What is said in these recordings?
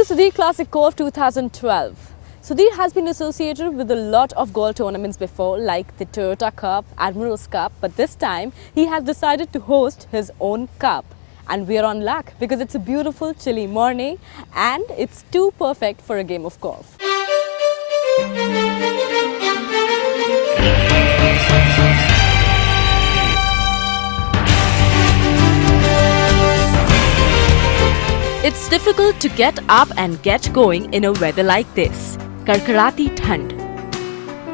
to Sudhir Classic Golf 2012. Sudhir has been associated with a lot of golf tournaments before, like the Toyota Cup, Admirals Cup, but this time he has decided to host his own cup. And we are on luck because it's a beautiful chilly morning and it's too perfect for a game of golf. It's difficult to get up and get going in a weather like this. कड़कड़ाती ठंड,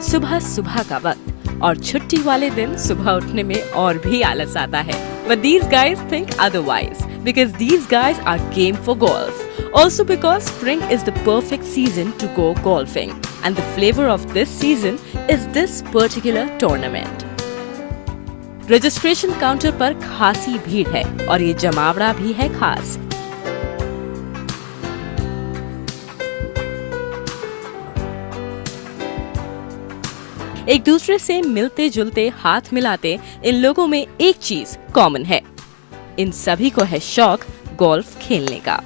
सुबह सुबह का वक्त और छुट्टी वाले दिन सुबह उठने में और भी आलस आता है. But these guys think otherwise because these guys are game for golf. Also because spring is the perfect season to go golfing and the flavor of this season is this particular tournament. Registration counter पर खासी भीड़ है और ये जमावड़ा भी है खास. एक दूसरे से मिलते जुलते हाथ मिलाते इन लोगों में एक चीज कॉमन है. इन सभी को है शौक गोल्फ खेलने का.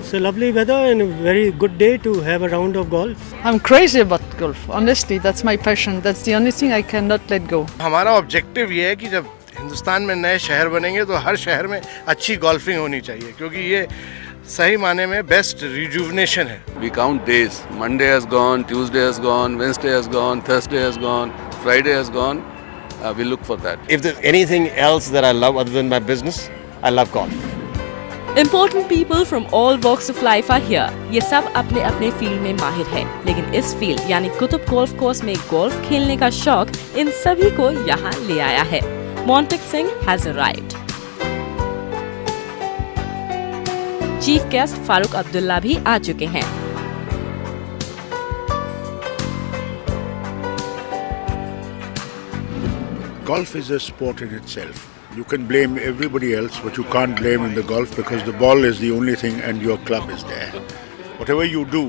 It's a lovely weather and a very good day to have a round of golf. I'm crazy about golf. Honestly, that's my passion. That's the only thing I cannot let go. हमारा objective ये है कि जब हिंदुस्तान में नए शहर बनेंगे तो हर शहर में अच्छी गोल्फिंग होनी चाहिए क्योंकि ये सही माने में बेस्ट रिजुवनेशन है. We count days. Monday has gone, Tuesday has gone, Wednesday has gone, Thursday has gone, Friday has gone. We look for that. If there's anything else that I love other than my business, I love golf. Important people from all walks of life are here. ये सब अपने अपने field में माहिर है, लेकिन इस field यानी कुतुब गोल्फ कोर्स में गोल्फ खेलने का शौक इन सभी को यहाँ ले आया है. Montek Singh has arrived. Chief guest Farooq Abdullah भी आ चुके हैं. Golf is a sport in itself. You can blame everybody else, but you can't blame in the golf because the ball is the only thing and your club is there. Whatever you do,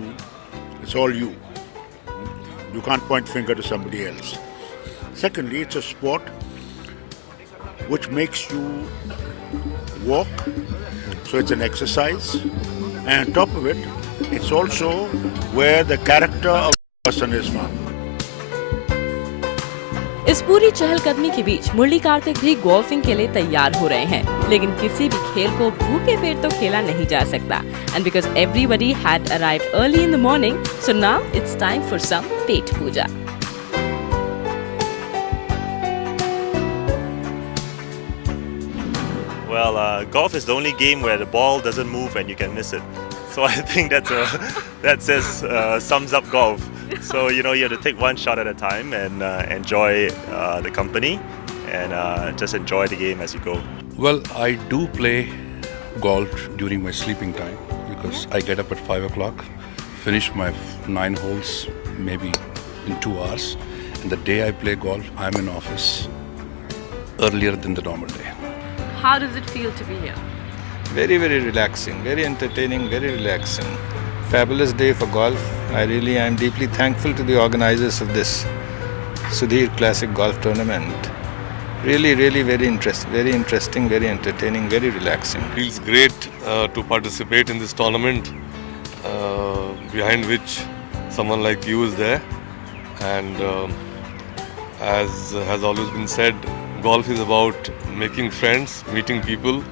it's all you. You can't point finger to somebody else. Secondly, it's a sport which makes you walk. So it's an exercise, and on top of it, it's also where the character of a person is found. इस पूरी चहलकदमी के बीच मुरली कार्तिक भी golfing के लिए तैयार हो रहे हैं, लेकिन किसी भी खेल को भूखे पेट तो खेला नहीं जा सकता. And because everybody had arrived early in the morning, so now it's time for some pet puja. Well, golf is the only game where the ball doesn't move and you can miss it. So I think that sums up golf. So you have to take one shot at a time and enjoy the company and just enjoy the game as you go. Well, I do play golf during my sleeping time because I get up at 5 o'clock, finish my 9 holes maybe in 2 hours. And the day I play golf, I'm in office earlier than the normal day. How does it feel to be here? Very, very relaxing, very entertaining, very relaxing. Fabulous day for golf. I am deeply thankful to the organizers of this Sudhir Classic Golf Tournament. Really, really very interesting, very entertaining, very relaxing. Feels great to participate in this tournament behind which someone like you is there. And as has always been said, golf is about making friends, meeting people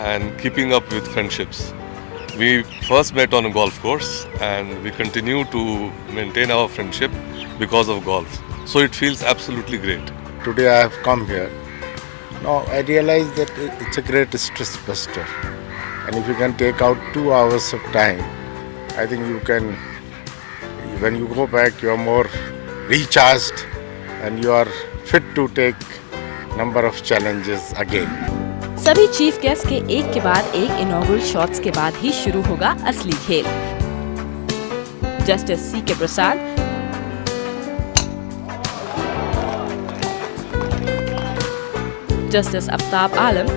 and keeping up with friendships. We first met on a golf course and we continue to maintain our friendship because of golf. So it feels absolutely great. Today I have come here. Now I realize that it's a great stress buster. And if you can take out 2 hours of time, I think you can, when you go back, you are more recharged and you are fit to take number of challenges again. सभी chief guest के एक के बाद एक inaugural shots के बाद ही शुरू होगा असली खेल. Justice C.K. Prasad, justice Aftab Alam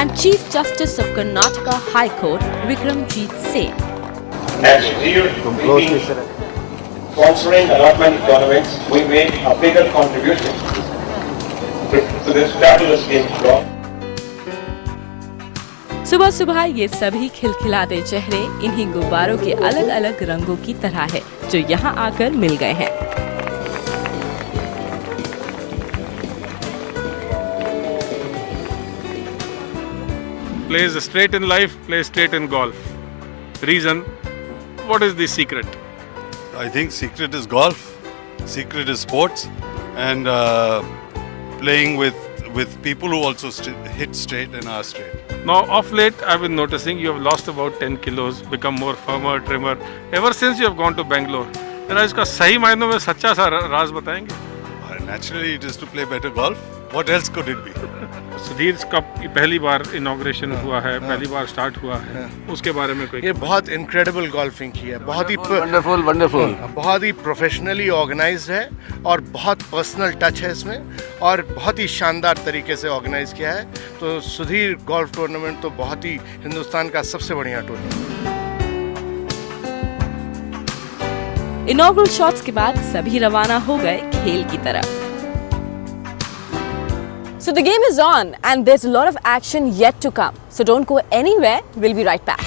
and Chief Justice of Karnataka High Court Vikramjit Seth. As Sudhir sponsoring allotment tournaments, we made a bigger contribution to this fabulous game of golf. सुबह सुबह ये सभी खिलखिलाते चेहरे इन्हीं गुब्बारों के अलग अलग रंगों की तरह है जो यहाँ आकर मिल गए हैं। Plays straight in life, plays straight in golf. Reason, what is the secret? I think secret is golf, secret is sports, and playing with people who also hit straight and are straight. Now, of late, I've been noticing you have lost about 10 kilos, become more firmer, trimmer, ever since you have gone to Bangalore. जरा इसका सही मायनों में सच्चा सा राज बताएंगे? Naturally, it is to play better golf. What else could it be? Sudhir cup की पहली बार इनॉग्रेशन हुआ है, पहली बार स्टार्ट हुआ है, उसके बारे में कोई? ये बहुत इनक्रेडिबल गोल्फिंग की है, बहुत ही वंडरफुल बहुत ही प्रोफेशनली ऑर्गेनाइज्ड है और बहुत पर्सनल टच है इसमें और बहुत ही शानदार तरीके से ऑर्गेनाइज किया है। तो सुधीर गोल्फ टूर्नामेंट तो बहुत ही हिंदुस्तान का सबसे बढ़िया टूर्नामेंट। इनॉग्रल शॉट्स के बाद सभी रवाना हो गए खेल की तरफ। So the game is on and there's a lot of action yet to come. So don't go anywhere, we'll be right back.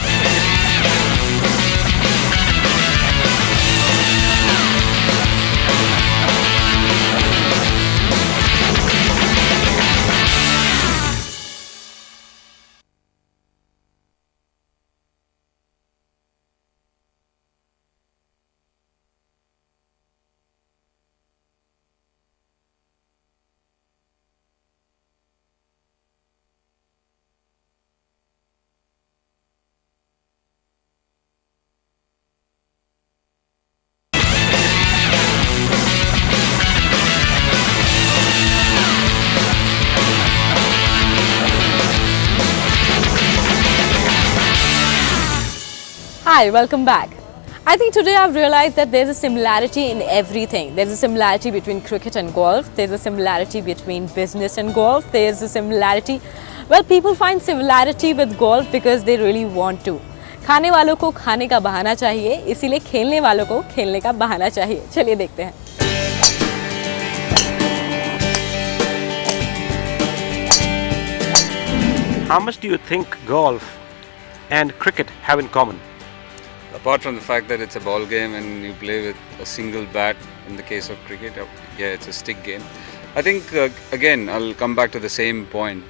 Hi, welcome back. I think today I've realized that there's a similarity in everything. There's a similarity between cricket and golf. There's a similarity between business and golf. There's a similarity, well, people find similarity with golf because they really want to. खाने वालों को खाने का बहाना चाहिए, इसीलिए खेलने वालों को खेलने का बहाना चाहिए। चलिए देखते हैं। How much do you think golf and cricket have in common? Apart from the fact that it's a ball game and you play with a single bat, in the case of cricket, yeah, it's a stick game. I think, again, I'll come back to the same point.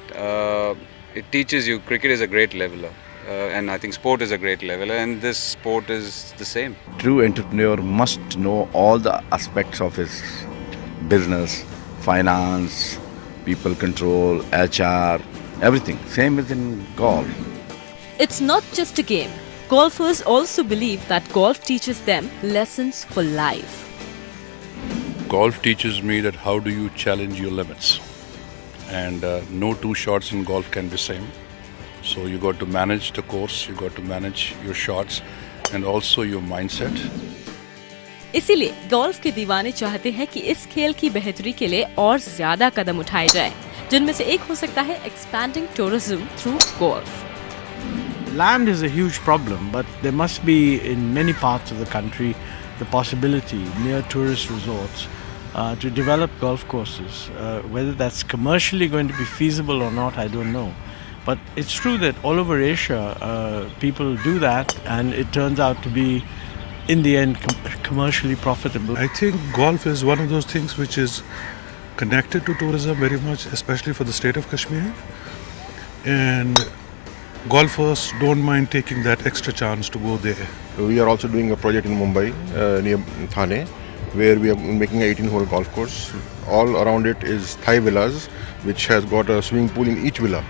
It teaches you, cricket is a great leveler. And I think sport is a great leveler, and this sport is the same. True entrepreneur must know all the aspects of his business, finance, people control, HR, everything. Same as in golf. It's not just a game. Golfers also believe that golf teaches them lessons for life. Golf teaches me that how do you challenge your limits, and no two shots in golf can be same. So you got to manage the course, you got to manage your shots and also your mindset. इसीलिए golf के दीवाने चाहते हैं कि इस खेल की बेहतरी के लिए और ज्यादा कदम उठाए जाएं, जिनमें से एक हो सकता है expanding tourism through golf. Land is a huge problem, but there must be in many parts of the country the possibility near tourist resorts to develop golf courses. Whether that's commercially going to be feasible or not, I don't know. But it's true that all over Asia, people do that, and it turns out to be, in the end, commercially profitable. I think golf is one of those things which is connected to tourism very much, especially for the state of Kashmir. And golfers don't mind taking that extra chance to go there. We are also doing a project in Mumbai, near Thane, where we are making an 18-hole golf course. All around it is Thai villas, which has got a swimming pool in each villa.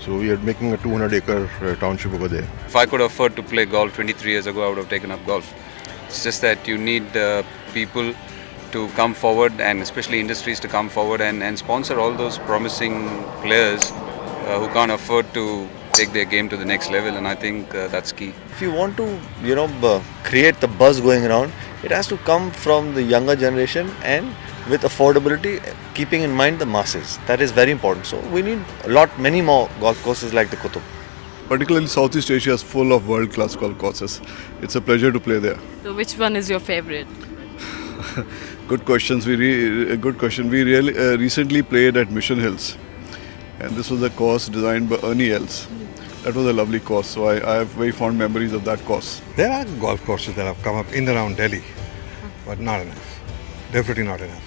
So we are making a 200-acre township over there. If I could afford to play golf 23 years ago, I would have taken up golf. It's just that you need people to come forward, and especially industries to come forward and sponsor all those promising players who can't afford to take their game to the next level, and I think that's key. If you want to, create the buzz going around, it has to come from the younger generation and with affordability, keeping in mind the masses. That is very important. So we need many more golf courses like the Qutub. Particularly Southeast Asia is full of world-class golf courses. It's a pleasure to play there. So which one is your favorite? Good questions. Good question. We really recently played at Mission Hills, and this was a course designed by Ernie Els. That was a lovely course. So I have very fond memories of that course. There are golf courses that have come up in and around Delhi, but not enough. Definitely not enough.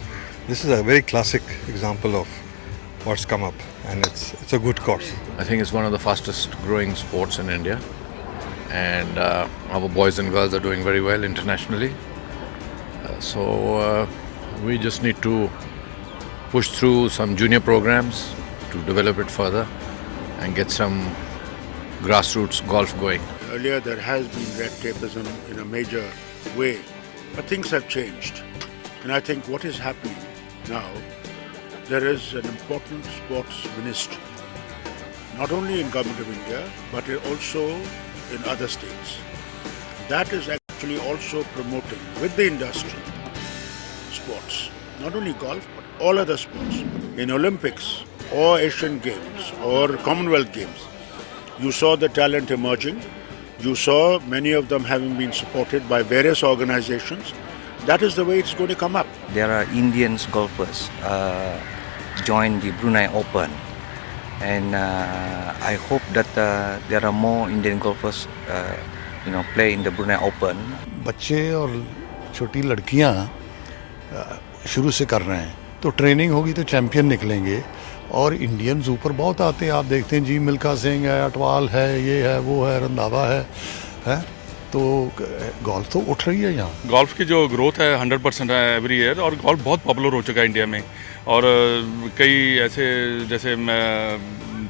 This is a very classic example of what's come up, and it's a good course. I think it's one of the fastest growing sports in India, and our boys and girls are doing very well internationally. So we just need to push through some junior programs to develop it further and get some grassroots golf going. Earlier there has been red tapeism in a major way, but things have changed. And I think what is happening now, there is an important sports ministry, not only in Government of India, but also in other states. That is actually also promoting with the industry sports, not only golf, but all other sports. In Olympics or Asian Games or Commonwealth Games, you saw the talent emerging. You saw many of them having been supported by various organizations. That is the way it's going to come up. There are Indian golfers join the Brunei Open, and I hope that there are more Indian golfers, play in the Brunei Open. बच्चे और छोटी लड़कियां शुरू से कर रहे हैं, तो ट्रेनिंग होगी तो चैंपियन निकलेंगे. और इंडियंस ऊपर बहुत आते हैं, आप देखते हैं जी मिल्खा सिंह है, अटवाल है, ये है, वो है, रंधावा है? तो गोल्फ तो उठ रही है यहाँ. गोल्फ की जो ग्रोथ है 100% है एवरी ईयर, और गोल्फ बहुत पॉपुलर हो चुका है इंडिया में. और कई ऐसे जैसे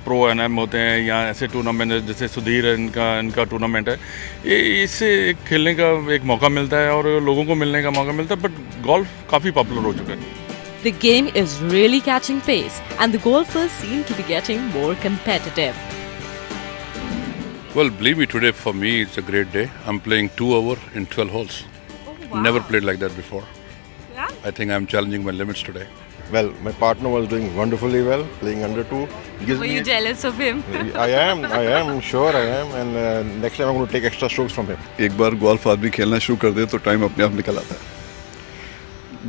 प्रो एनएम होते हैं या ऐसे टूर्नामेंट जैसे सुधीर इनका टूर्नामेंट है, इससे खेलने का एक मौका मिलता है और लोगों को मिलने का मौका मिलता है. बट गोल्फ काफ़ी पॉपुलर हो चुका है. The game is really catching pace and the golfers seem to be getting more competitive. Well, believe me, today for me it's a great day. I'm playing 2 over in 12 holes. wow. Never played like that before. Yeah? I think I'm challenging my limits today. Well, my partner was doing wonderfully well, playing under 2. Were you jealous of him? I am, sure I am, and next time I'm going to take extra strokes from him. एक बार golf आदमी खेलना शुरू कर दे तो time अपने आप निकल आता है.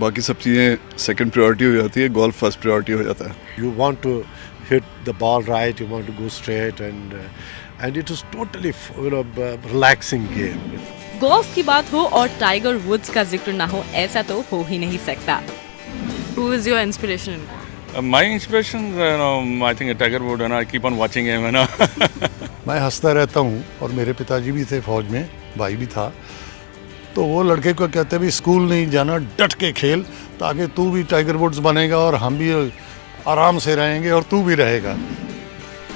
बाकी सब चीज़ें सेकंड प्रायोरिटी हो जाती है, गोल्फ फर्स्ट प्रायोरिटी हो जाता है. You want to hit the ball right, you want to go straight, and it is totally relaxing game. Golf की बात हो और टाइगर वुड्स का जिक्र ना हो, ऐसा तो हो ही नहीं सकता. Who is your inspiration? My inspiration, I think Tiger Woods, and I keep on watching him. मैं हंसता रहता हूँ, और मेरे पिताजी भी थे फौज में, भाई भी था. तो वो लड़के को कहते भी स्कूल नहीं जाना, डट के खेल, ताकि तू भी टाइगर वुड्स बनेगा और हम भी आराम से रहेंगे और तू भी रहेगा.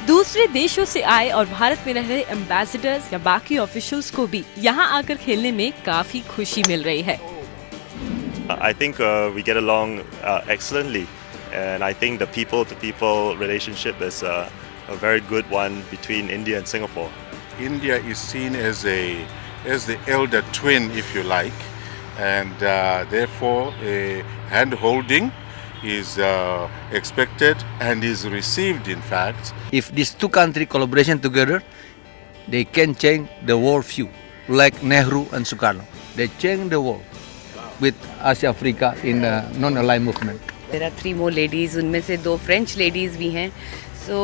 दूसरे देशों से आए और भारत में रह रहे एम्बेसडर्स या बाकी ऑफिशियल्स को भी यहाँ आकर खेलने में काफी खुशी मिल रही है. I think we get along excellently, and I think the people-to-people relationship is a very good one between India and Singapore. India is seen as the elder twin, if you like, and therefore hand-holding is expected and is received, in fact. If these two countries collaboration together, they can change the world view, like Nehru and Sukarno. They change the world with Asia Africa in non-aligned movement. There are 3 more ladies, उनमें से 2 French ladies भी हैं. So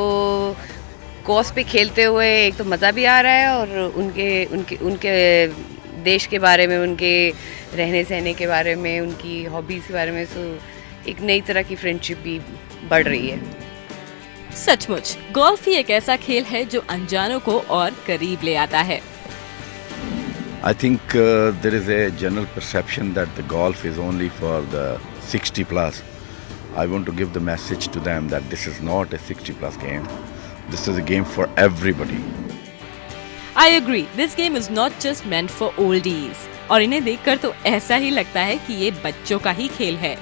course पे खेलते हुए एक तो मज़ा भी आ रहा है, और उनके देश के बारे में, उनके रहने सहने के बारे में, उनकी हॉबीज़ के बारे में, सो एक नई तरह की फ्रेंडशिप भी बढ़ रही है. सचमुच गोल्फ ही एक ऐसा खेल है जो अनजानों को और करीब ले आता है. I think there is a general perception that the golf is only for the 60 plus. I want to give the message to them that this is not a 60 plus game. This is a game for everybody. I agree. This game is not just meant for oldies. और इन्हें देखकर तो ऐसा ही लगता है कि ये बच्चों का ही खेल है.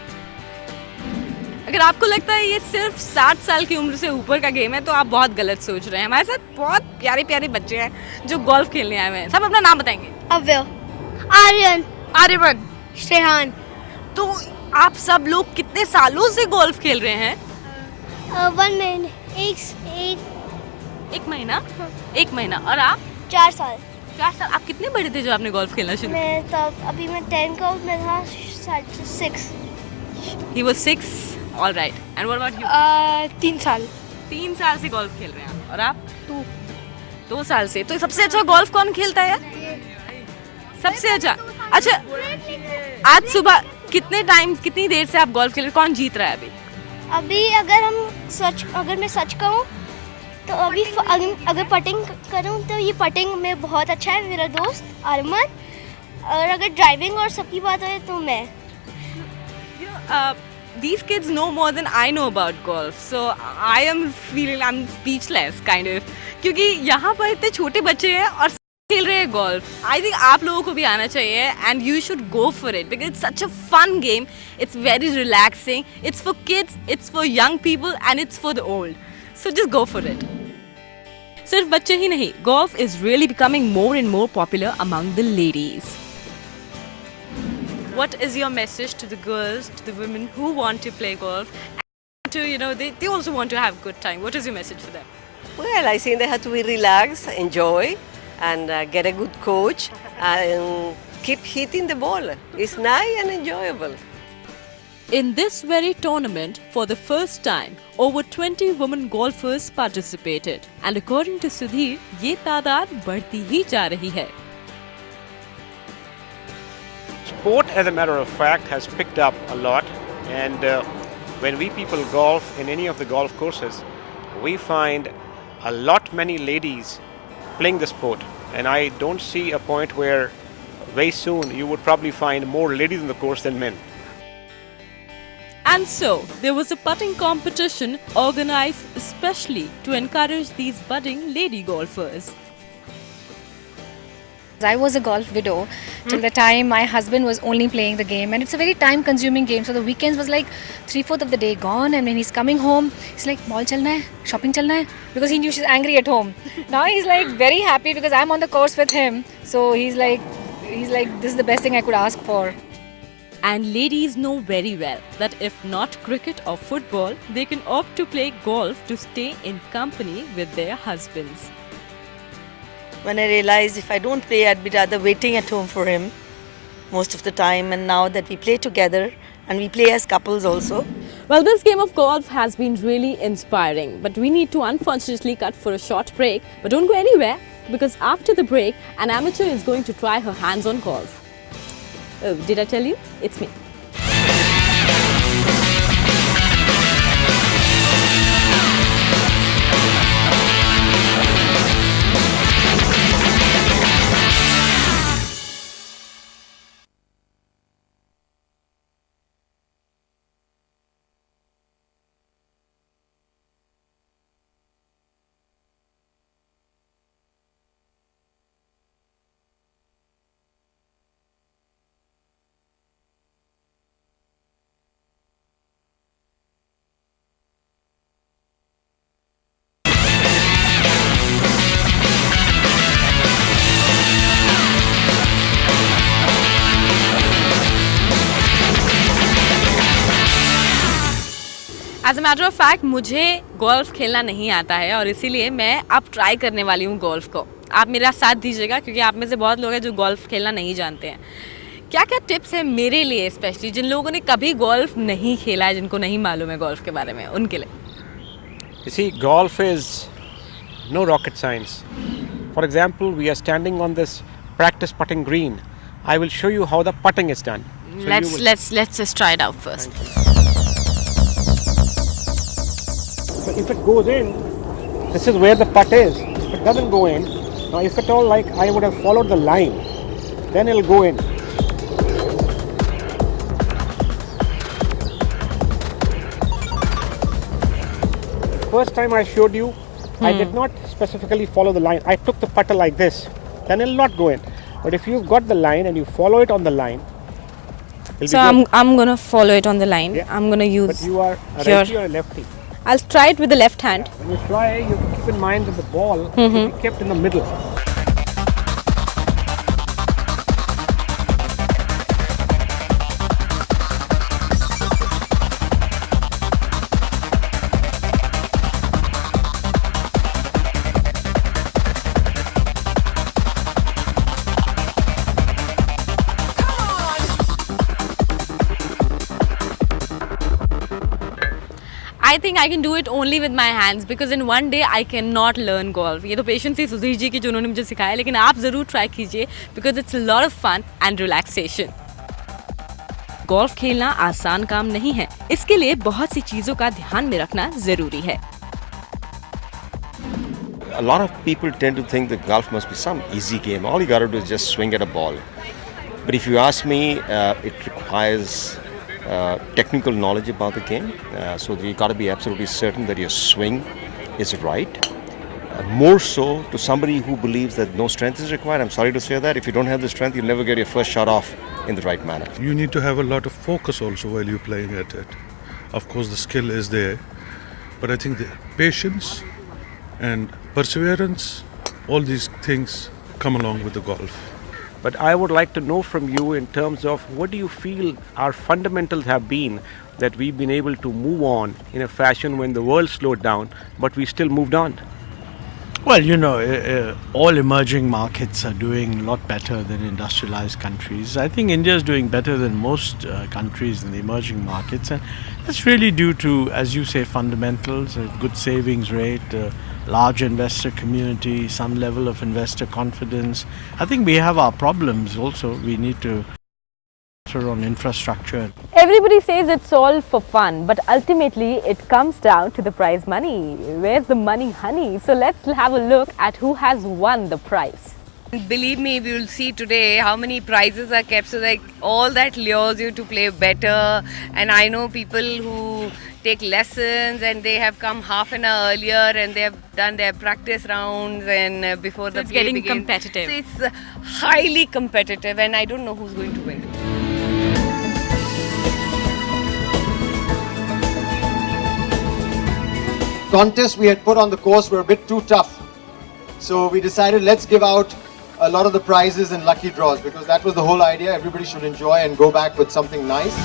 अगर आपको लगता है ये सिर्फ 60 साल की उम्र से ऊपर का गेम है तो आप बहुत गलत सोच रहे हैं. हमारे साथ बहुत प्यारे प्यारे बच्चे हैं जो गोल्फ खेलने आए हुए हैं. सब अपना नाम बताएंगे. अव्य, आर्यन, आर्यमन, श्रेहान. तो आप सब लोग कितने सालों से गोल्फ खेल रहे हैं? 1 महीने, एक महीना. 1 महीना. और आप? 4 साल. 4 साल. आप कितने बड़े थे जब आपने गोल्फ खेलना शुरू किया? मैं तब अभी मैं 10 का हूँ, मैं था 6. He was 6. All right. And what about you? 3 साल. 3 साल से गोल्फ खेल रहे हैं. और आप? 2 साल से। तो सबसे अच्छा गोल्फ कौन खेलता है यार? सबसे अच्छा। अच्छा, आज सुबह कितनी देर से आप गोल्फ खेल रहे? कौन जीत रहा है अभी? अभी अगर मैं सच कहूँ तो अभी अगर पटिंग करूँ तो ये पटिंग में बहुत अच्छा है मेरा दोस्त अरमान, और अगर ड्राइविंग और सबकी बात है तो मैं। These kids know more than I know about golf, so I'm speechless kind of, क्योंकि यहाँ पर इतने छोटे बच्चे हैं और खेल रहे हैं गोल्फ। I think आप लोगों को भी आना चाहिए and you should go for it because it's such a fun game. It's very relaxing. It's for kids, it's for young people and it's for the old. So just go for it. सिर्फ बच्चे ही नहीं, golf is really becoming more and more popular among the ladies. What is your message to the girls, to the women who want to play golf, and to, they also want to have a good time? What is your message for them? Well, I think they have to be relaxed, enjoy, and get a good coach, and keep hitting the ball. It's nice and enjoyable. In this very tournament, for the first time, over 20 women golfers participated. And according to Sudhir, ये तादाद बढ़ती ही जा रही है. Sport, as a matter of fact, has picked up a lot, and when we people golf in any of the golf courses, we find many ladies playing the sport, and I don't see a point where very soon you would probably find more ladies in the course than men. And so, there was a putting competition organized especially to encourage these budding lady golfers. I was a golf widow till the time my husband was only playing the game, and it's a very time consuming game, so the weekends was like 3/4 of the day gone, and when he's coming home he's like, mall chalna hai, shopping chalna hai, because he knew she's angry at home. Now he's like very happy because I'm on the course with him, so he's like this is the best thing I could ask for. And ladies know very well that if not cricket or football, they can opt to play golf to stay in company with their husbands. When I realized if I don't play, I'd be rather waiting at home for him most of the time, and now that we play together and we play as couples also. Well, this game of golf has been really inspiring, but we need to unfortunately cut for a short break. But don't go anywhere, because after the break, an amateur is going to try her hands on golf. Oh, did I tell you? It's me. As a matter of fact मुझे golf खेलना नहीं आता है और इसीलिए मैं अब try करने वाली हूँ गोल्फ को। आप मेरा साथ दीजिएगा क्योंकि आप में से बहुत लोग हैं जो गोल्फ खेलना नहीं जानते हैं। क्या क्या टिप्स हैं मेरे लिए, स्पेशली जिन लोगों ने कभी गोल्फ नहीं खेला है, जिनको नहीं मालूम है गोल्फ के बारे में, उनके लिए? You see, golf is no rocket science. For example, we are standing on this practice putting green. I will show you how the putting is done. So let's just try it out first. So if it goes in, this is where the putt is. If it doesn't go in, now if at all like I would have followed the line, then it'll go in. First time I showed you, I did not specifically follow the line. I took the putter like this, then it'll not go in. But if you've got the line and you follow it on the line, so I'm gonna follow it on the line. Yeah. I'm gonna use. But you are a righty or a lefty? I'll try it with the left hand. When you try, you have to keep in mind that the ball should be kept in the middle. I I think I can do it only with my hands because in one day I cannot learn golf. ये तो patience ही सुधीर जी की जो उन्होंने मुझे सिखाया, लेकिन आप ज़रूर ट्राई कीजिए because it's a lot of fun and relaxation. Golf खेलना आसान काम नहीं है, इसके लिए बहुत सी चीज़ों का ध्यान में रखना ज़रूरी है. A lot of people tend to think that golf must be some easy game. All you got to do is just swing at a ball. But if you ask me, it requires technical knowledge about the game. So you got to be absolutely certain that your swing is right. More so to somebody who believes that no strength is required. I'm sorry to say that. If you don't have the strength, you'll never get your first shot off in the right manner. You need to have a lot of focus also while you're playing at it. Of course, the skill is there, but I think the patience and perseverance, all these things come along with the golf. But I would like to know from you in terms of what do you feel our fundamentals have been that we've been able to move on in a fashion when the world slowed down, but we still moved on. Well, you know, all emerging markets are doing a lot better than industrialized countries. I think India is doing better than most countries in the emerging markets, and that's really due to, as you say, fundamentals, a good savings rate, large investor community, some level of investor confidence. I think we have our problems also. We need to on infrastructure. Everybody says it's all for fun, but ultimately it comes down to the prize money. Where's the money, honey? So let's have a look at who has won the prize. Believe me, we will see today how many prizes are kept, so like all that lures you to play better. And I know people who take lessons and they have come half an hour earlier and they have done their practice rounds and before the it's play getting begins. competitive. So it's highly competitive and I don't know who's going to win. Contests we had put on the course were a bit too tough. So we decided let's give out a lot of the prizes in lucky draws because that was the whole idea. Everybody should enjoy and go back with something nice.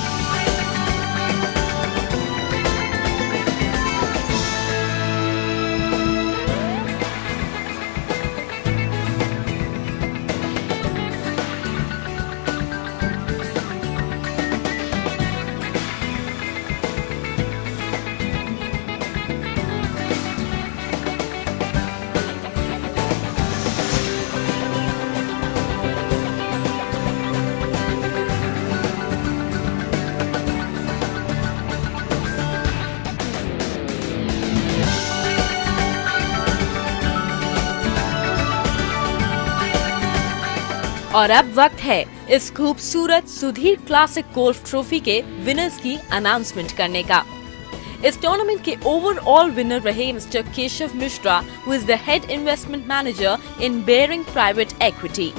और अब वक्त है इस खूबसूरत Sudhir classic golf trophy के winners की announcement करने का. इस टूर्नामेंट के ओवरऑल विनर रहे mister Keshav Mishra, who is the head investment manager in Baring private equity.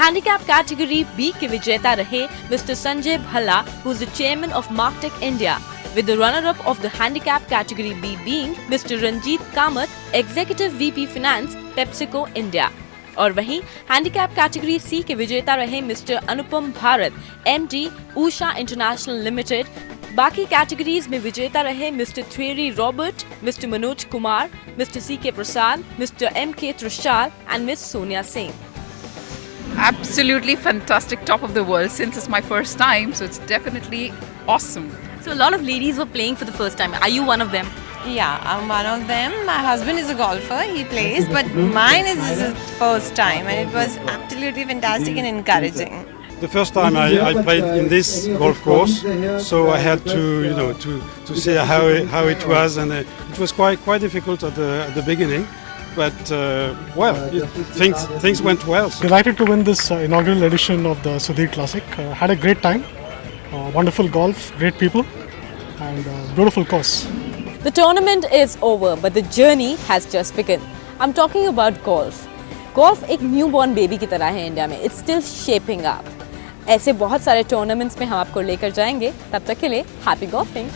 Handicap category B के विजेता रहे mister Sanjay Bhalla, who is the chairman of Marktech India, with the runner-up of the handicap category B being Mr. Ranjit Kamath, Executive VP Finance, PepsiCo India. और वहीं handicap category C के विजेता रहे mister Anupam Bharat, MD Usha international limited. बाकी categories में विजेता रहे mister Thierry Robert, mister Manoj Kumar, mister CK Prasad, mister MK Trishal and miss Sonia Singh. Absolutely fantastic, top of the world. Since it's my first time, so it's definitely awesome. So a lot of ladies were playing for the first time. Are you one of them? Yeah, I'm one of them. My husband is a golfer, he plays, but mine is his first time and it was absolutely fantastic and encouraging. The first time I played in this golf course, so I had to, to see how it was, and it was quite difficult at the beginning, but things went well. Delighted to win this inaugural edition of the Sudhir Classic. Had a great time, wonderful golf, great people, and beautiful course. The tournament is over, but the journey has just begun. I'm talking about golf. Golf एक newborn baby की तरह है India में. It's still shaping up. ऐसे बहुत सारे tournaments में हम आपको लेकर जाएंगे. तब तक के लिए happy golfing.